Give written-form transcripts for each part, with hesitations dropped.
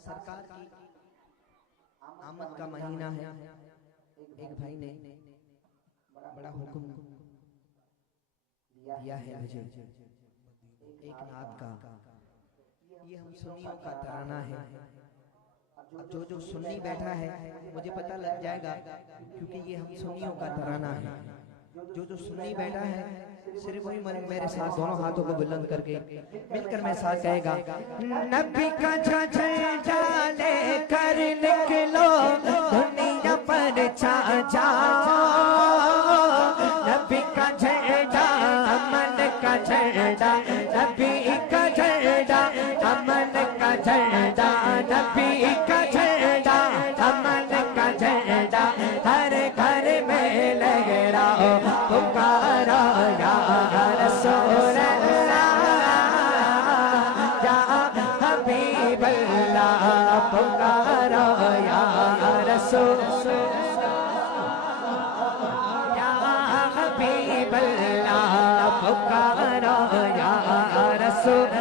सरकार की आमद का महीना है। एक भाई ने बड़ा हुक्म दिया है मुझे एक नात का। ये हम सुन्नियों का तराना है। अब जो सुन्नी बैठा है मुझे पता लग जाएगा क्योंकि ये हम सुन्नियों का तराना है। जो सुन्नी बैठा है सिर्फ वही मेरे साथ दोनों हाथों को बुलंद करके मिलकर मेरे साथ कहेगा, नबी का झंडा लेकर निकलो दुनिया पर छा जाओ, नबी का झंडा अमन का झंडा, नबी का झंडा अमन का झंडा, नबी का झंडा अमन का झंडा हर घर में लहराओ, पुकारो या रसूल अल्लाह या हबीब अल्लाह, पुकारो या रसूल या हबीब अल्लाह, पुकारो या रसूल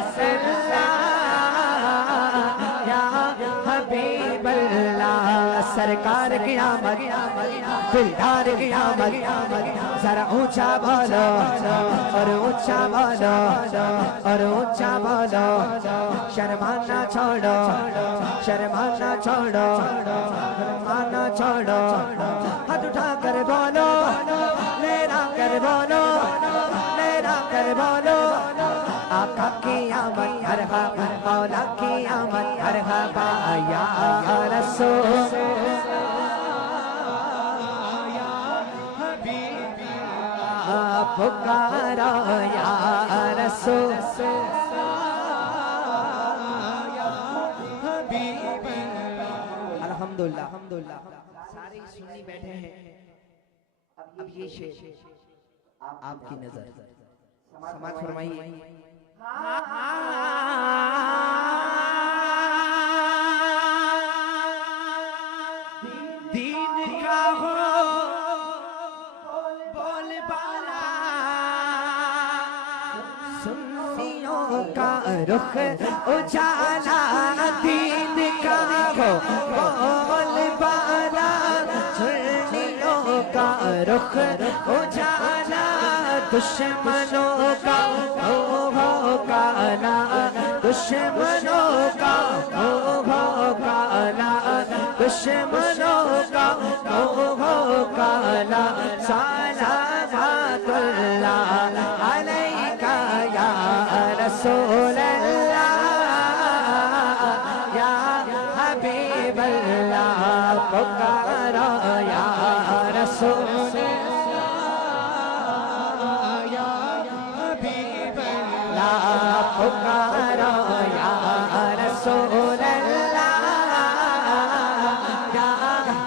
या हबीब अल्लाह। सरकार की आमद दिलदार की आमद, जरा ऊंचा बोलो और ऊंचा बोलो और ऊंचा बोलो, शर्माना छोड़ो शर्माना छोड़ो शर्माना छोड़ो, हाथ उठा कर बोलो लेना कर बोलो लेना कर बोलो, आका की आमद मरहबा, मौला की आमद मरहबा या रसूल या हबीब, पुकारो या रसूल या हबीब। अल्हम्दुलिल्लाह अल्हम्दुलिल्लाह सारे सुन्नी बैठे हैं। अब ये शेर आपकी नजर समाज फरमाइए। दीन का हो बोलबाला, सुन्नियों का रुख उजाला, दीन का हो बोलबाला, सुन्नियों का रुख उजाला, दुश्मनों का हो काला, दुश्मनों का हो काला, दुश्मनों का हो काला, सलावतुल्लाह अलैका या रसूल अल्लाह या हबीब अल्लाह, पुकारो या रसूल पुकारो या रसूल अल्लाह या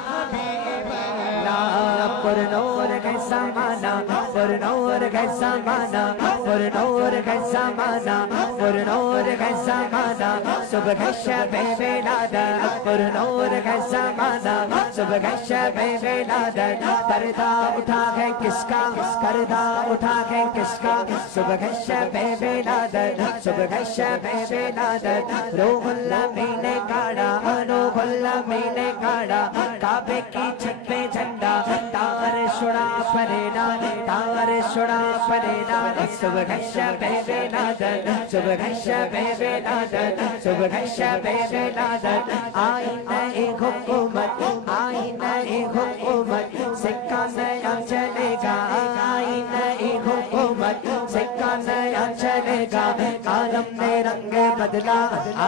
हबीब अल्लाह। पुरनूर का ज़माना पुरनूर का ज़माना पुरनूर का ज़माना पुरनूर का ज़माना, सुबह शबे विलादत पुरनूर का ज़माना, सुबह शबे विलादत, पर्दा उठा है किसका पर्दा उठा है किसका, सुबह शबे विलादत सुबह शबे विलादत, रूहुल अमीन ने गाड़ा रूहुल अमीन ने गाड़ा, काबे की छत पे झंडा तार शुड़ा परेना तार शुड़ा परेना, सुबह शबे विलादत सुबह शबे विलादत सुबह शबे विलादत, आई नई हुकूमत आई नई हुकूमत, सिक्का नया चलेगा आई नई हुकूमत, सिक्का नया चलेगा, आलम ने रंग बदला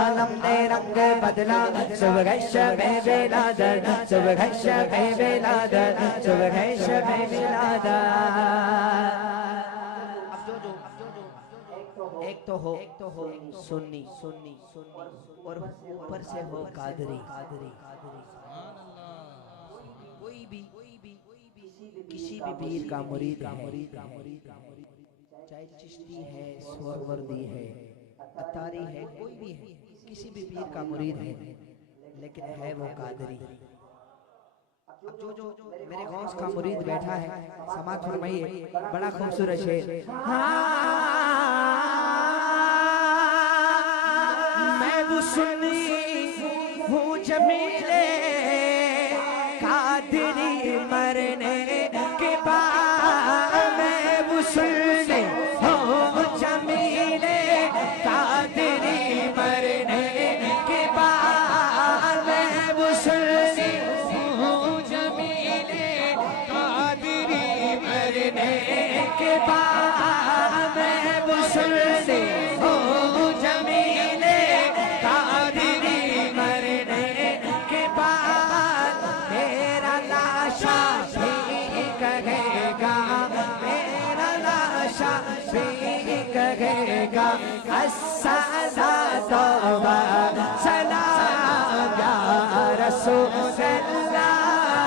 आलम ने रंग बदला, सुबह शबे विलादत सुबह शबे विलादत सुबह शबे विलादत। एक तो हो सुन्नी सुन्नी सुन्नी और ऊपर से हो कादरी कादरी कादरी, कोई भी किसी भी पीर का मुरीद है, चाहे चिश्ती है सोहरवर्दी है अतारी है कोई भी है, किसी भी पीर का मुरीद है, लेकिन है वो कादरी। अब जो मेरे गौस का मुरीद बैठा है समाज फरमाइए, बड़ा खूबसूरत शेर। मैं वो सुन्नी जमीले कादरी मरने के बाद मैं वुसुलने हो जमीले कादरी मरने के बाद मैं वुसुलने हो जमीले कादरी मरने के बाद मैं वुसुलने हो जमीले कादरी मरने के बाद मेरा लाशा भी कहेगा मेरा लाशा भी कहेगा अस्सला तौबा सलाम या रसूल अल्लाह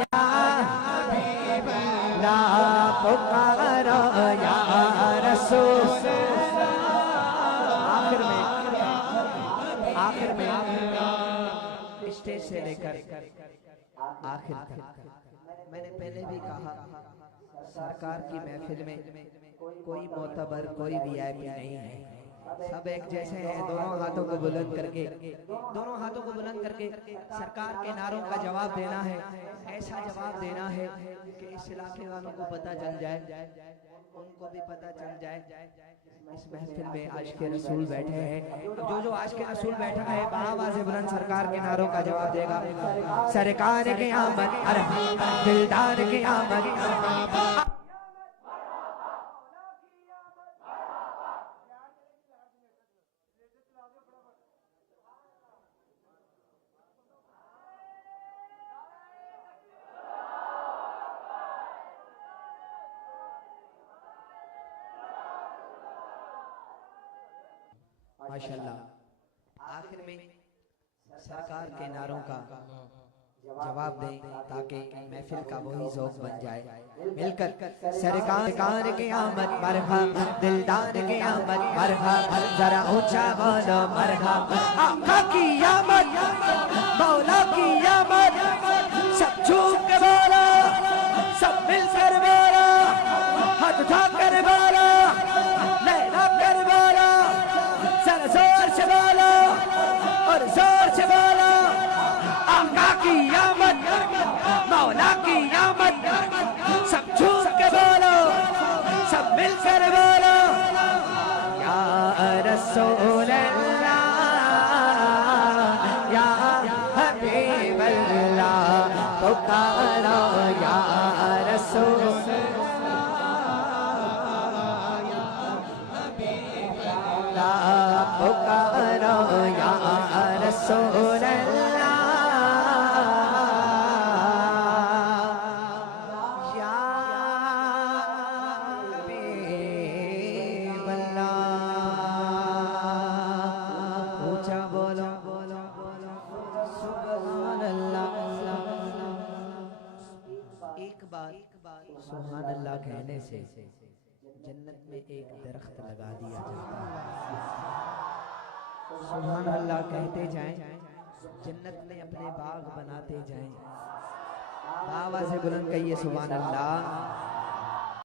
या हबीब अल्लाह पुकारो या रसूल। आखिर में स्टेज से लेकर आखिर तक मैंने पहले भी कहा सरकार की महफिल में कोई मोतबर कोई वीआईपी नहीं है, सब एक जैसे हैं। दोनों हाथों को बुलंद करके सरकार के नारों का जवाब देना है, ऐसा जवाब देना है कि इस इलाके वालों को पता चल जाए, उनको भी पता चल जाए इस महफिल में आशिक़े रसूल बैठे हैं। जो आशिक़े रसूल बैठा है आवाज़ बुलंद सरकार के नारों का जवाब देगा। सरकार की आमद दिलदार की आमद माशाल्लाह। आखिर में सरकार के नारों का जवाब दें ताकि महफिल का वही ज़ौक़ बन जाए। मिलकर सरकार की आमद मरहबा दिलदार की आमद मरहबा जरा ऊंचा बोलो मरहबा आका की आमद मौला की आमद सब झूम के बोलो सब मिलकर बोलो हाथ उठाकर बोलो लहरा कर बोलो जोर से बोलो और जोर से बोलो आका की आमद मौला की आमद सब झूम के बोलो सब मिलकर बोलो या रसूल अल्लाह या हबीब अल्लाह पुकारो या रसूल पुकारो या रसूल अल्लाह या हबीब अल्लाह। ऊंचा बोलो सुभान अल्लाह। एक बार सुभान अल्लाह कहने से जन्नत में एक दरख्त लगा दिया जाता है। सुभान अल्लाह कहते जाएं, जन्नत में अपने बाग बनाते जाएं। आवाज़ से बुलंद कहिए सुभान अल्लाह।